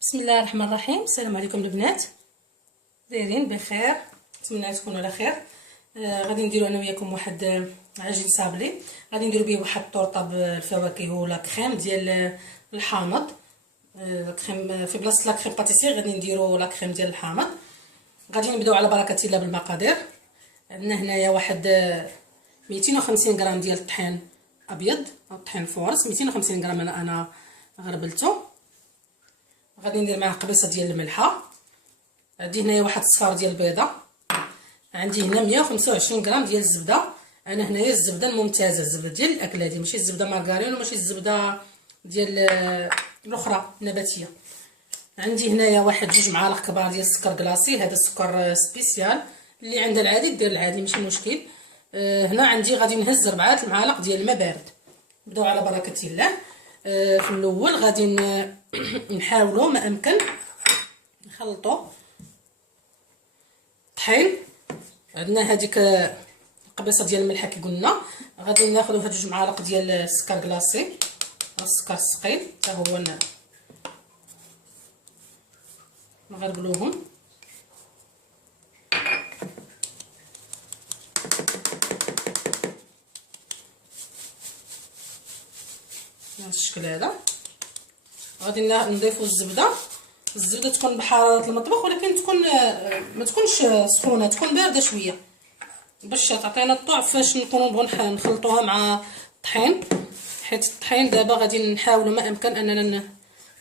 بسم الله الرحمن الرحيم. السلام عليكم البنات، دايرين بخير؟ نتمنى تكونوا على خير. غادي نديرو انا وياكم واحد عجين صابلي. غادي نديرو به واحد الطورطه بالفواكه ولا كريم ديال الحامض. كريم في بلاصه لا كريم باتيسير غادي نديرو لا كريم ديال الحامض. غادي نبداو على بركه الله بالمقادير. عندنا هنايا واحد 250 غرام ديال الطحين ابيض او الطحين فورس. 250 غرام انا غربلته. غادي ندير معاه قبيصه ديال الملحه. عندي هنايا واحد الصفار ديال البيضه. عندي هنا 125 غرام ديال الزبده. انا هنايا الزبده الممتازه، الزبده ديال الاكل هذه، ماشي الزبده مارغرين وماشي الزبده ديال الاخرى النباتيه. عندي هنايا واحد 2 معالق كبار ديال السكر كلاصي، هذا السكر سبيسيال، اللي عندها العادي دير العادي ماشي مشكل. هنا عندي غادي نهز 4 المعالق ديال الماء بارد. نبداو على بركه الله. في الاول غادي نحاولوا ما امكن نخلطوا طحين. عندنا هذيك القبيصه ديال الملح كي قلنا. غادي ناخذوا هاد 2 معالق ديال السكر كلاصي، السكر الثقيل حتى هو نغربلوهم. بهذا الشكل هذا. غادي نضيفوا الزبده. الزبده تكون بحراره المطبخ، ولكن تكون ما تكونش سخونه، تكون بارده شويه باش تعطينا الطعم فاش نكونوا نبغوا نخلطوها مع الطحين. حيت الطحين دابا غادي نحاولوا ما امكن اننا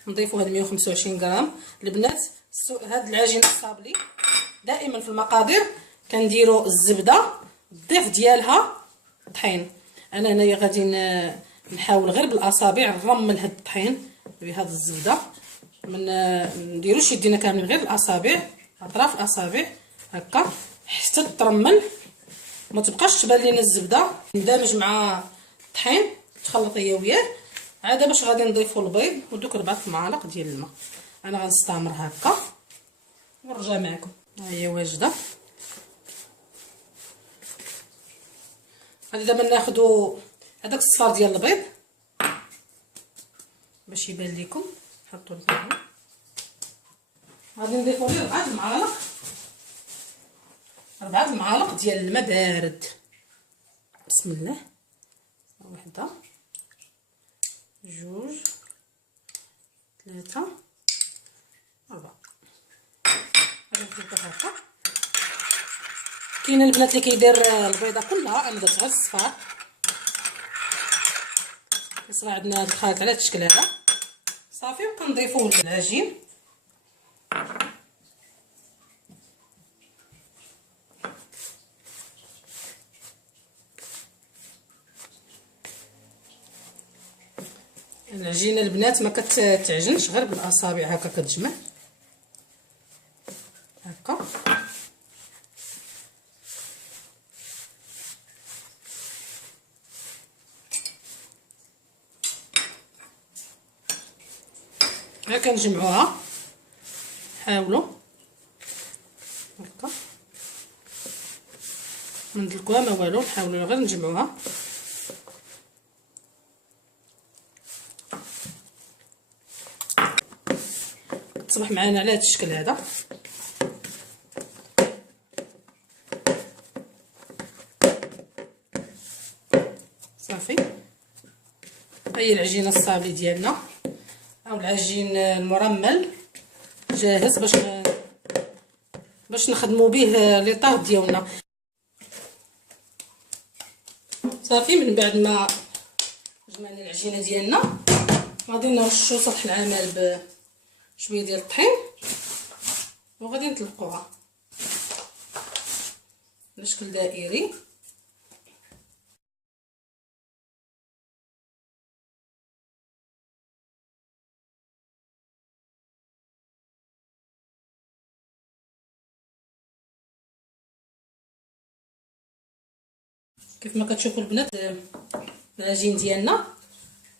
نضيفوا هاد 125 غرام. البنات هاد العجين الصابلي دائما في المقادير كنديروا الزبده الضيف ديالها الطحين. انا هنايا غادي نحاول غير بالاصابع نرمل هاد الطحين بهاد الزبده. من نديروش يدينا كاملين، غير الاصابع، اطراف الاصابع هكا حتى ترمل، ما تبقاش تبان لينا الزبده. ندمج مع الطحين، تخلط هي وياه. عاد باش غادي نضيفوا البيض ودوك 4 معالق ديال الماء. انا غنستعمر هكا ونرجع معكم. ها هي واجده. غادي دابا ناخذوا هذاك الصفار ديال البيض باش يبان لكم. حطوا البيض. غادي نضيفوا ليه 4 معالق ديال الماء بارد. بسم الله. وحده، جوج، 3، 4. غادي نضيفو هكا. كاين البنات اللي كيدير البيضه كلها، انا درت غير الصفار. كيصرى عندنا هذا الخليط على هذا الشكل هذا صافي. وكنضيفوه للعجين. العجينه البنات ما كتعجنش، غير بالاصابع هكا كتجمع هكا. ها كنجمعوها. حاولوا هكا ما ندلكوها ما والو، نحاولوا غير نجمعوها. تصبح معنا على هذا الشكل هذا. صافي. هي العجينه الصابلي ديالنا او العجين المرمل جاهز باش نخدموا به لي طارط ديالنا. صافي. من بعد ما جمعنا العجينه ديالنا غادي نرشوا سطح العمل بشويه ديال الطحين وغادي نطلقوها على شكل دائري. كيف ما كتشوفوا البنات العجين ديالنا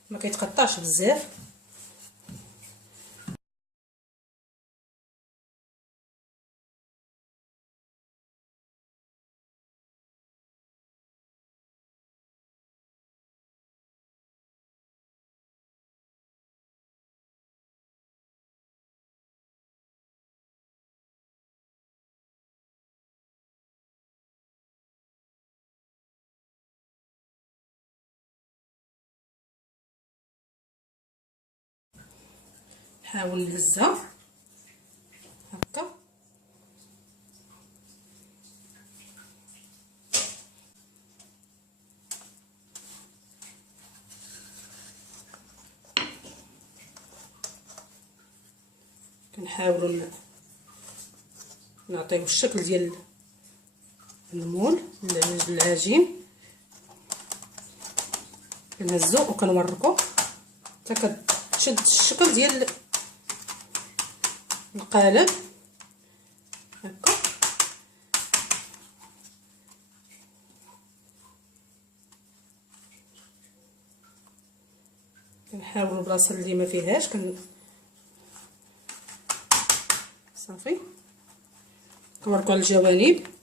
ما كيتقطعش بزاف. نحاول نهزها هكا. كنحاولوا نعطيو الشكل ديال المول للعجين، كنهزو وكنوركو حتى كتشد الشكل ديال القالب هكا. كنحاولوا البلاصه اللي ما فيهاش صافي كنوركو على الجوانب.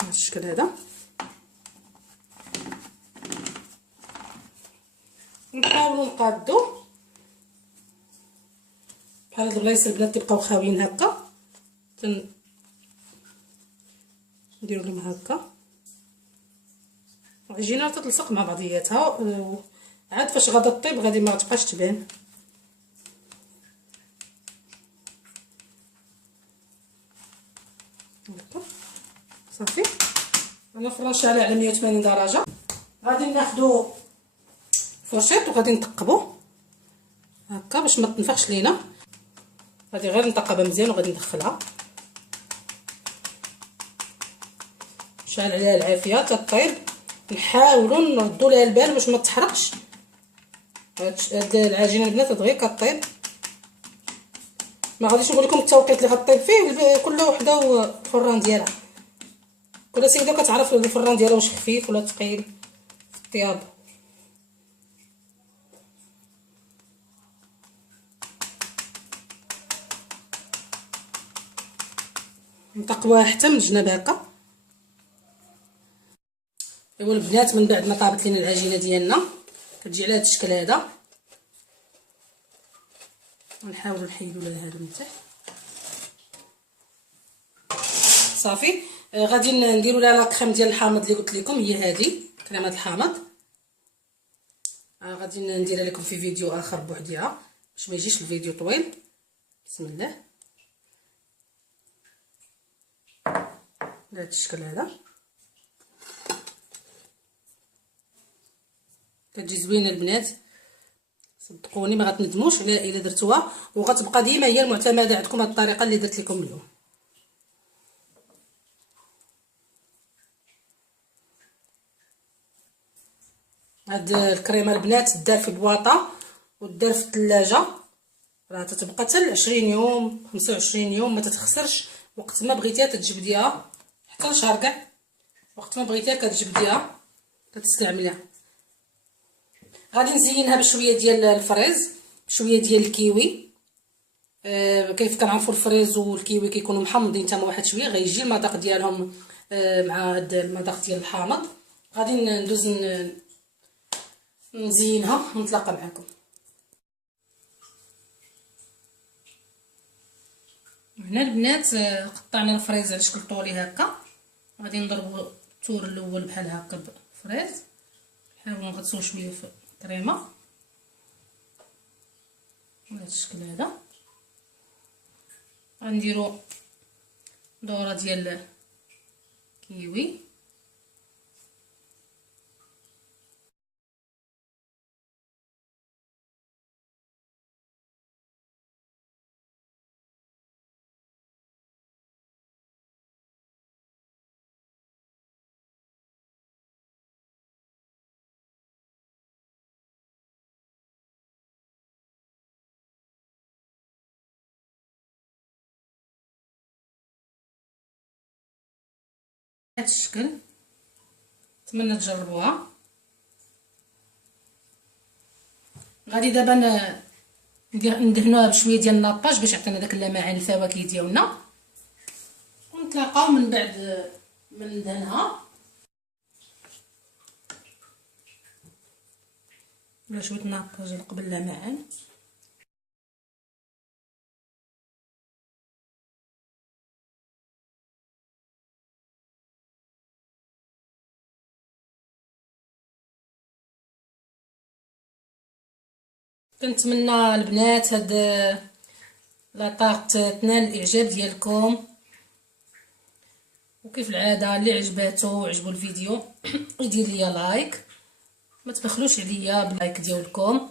بهذا الشكل هذا نحاولوا نقادو بحال هاد البلايص البنات كيبقاو خاويين هكا، نديرو لهم هكا. العجينه تتلصق مع بعضياتها، عاد فاش غادا طيب غادي ما تبقاش تبان. هكا صافي. انا فراشها على 180 درجه. غادي ناخذوا فرشيط وغادي نثقبو هكا باش ما تنفخش لينا. غادي غير نثقبها مزيان وغادي ندخلها، نشعل عليها العافيه تطيب. نحاولوا نردوا لها البال باش ما تحرقش. هاد العجينه البنات غير كطيب، ما غاديش نقول لكم التوقيت اللي غطيب فيه، كل وحده والفران ديالها. كل سيده كتعرف الفران ديالها واش خفيف ولا ثقيل في الطياب. نطقوها حتى من الجناب هكا. ايوا البنات من بعد ما طابت لينا العجينه ديالنا كتجي على هذا الشكل هذا. نحاولوا نحيدوا لها هذا من تحت صافي. غادي نديروا لها لاكريم ديال الحامض اللي قلت لكم، هي هذه كريمه الحامض. غادي نديرها لكم في فيديو اخر بوحديها باش ما يجيش الفيديو طويل. بسم الله. بهذا الشكل هذا كتجي زوينه البنات، صدقوني ما غتندموش الا درتوها، وغتبقى ديما هي المعتمده عندكم هذه الطريقه اللي درت لكم اليوم. هاد الكريمه البنات دار في بواطه ودار في الثلاجه، راه تتبقى حتى 20 يوم 25 يوم ما تتخسرش. وقت ما بغيتيها تجبديها حتى لشهر كاع، وقت ما بغيتيها كتجبديها كتستعمليها. غادي نزينها بشويه ديال الفريز، بشويه ديال الكيوي. كيف كنعرفوا الفريز والكيوي كيكونوا محمضين حتى واحد شويه، غيجي المذاق ديالهم مع هاد المذاق ديال الحامض. غادي ندوز نزينها ونتلاقى معكم. هنا البنات قطعنا الفريز على شكل طولي هكا. غادي نضربوا التور الاول بحال هكا بفريز، نحاولوا نغطسوا شويه في الكريمه بهذا الشكل هذا. غنديروا دوره ديال الكيوي، بهذا الشكل. نتمنى تجربوها. غادي دابا ندهنوها بشويه ديال الناباج باش يعطينا داك اللمعان الفواكه ديالنا، ونتلاقاو من بعد من ندهنها. بلا شويه الناباج قبل اللمعان. كنتمنى البنات هاد لاطاق تنال الاعجاب ديالكم، وكيف العاده اللي عجباتو وعجبو الفيديو يدير ليا لايك، ما تبخلوش عليا باللايك ديالكم.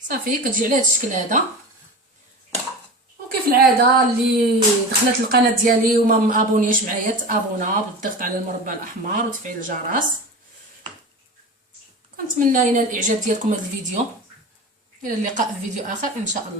صافي كتجي على هذا الشكل هذا. وكيف العاده اللي دخلت القناه ديالي وما مابونياش معايا تابونا بالضغط على المربع الاحمر وتفعيل الجرس. كنتمنى ينال الاعجاب ديالكم هذا الفيديو. الى اللقاء في فيديو اخر ان شاء الله.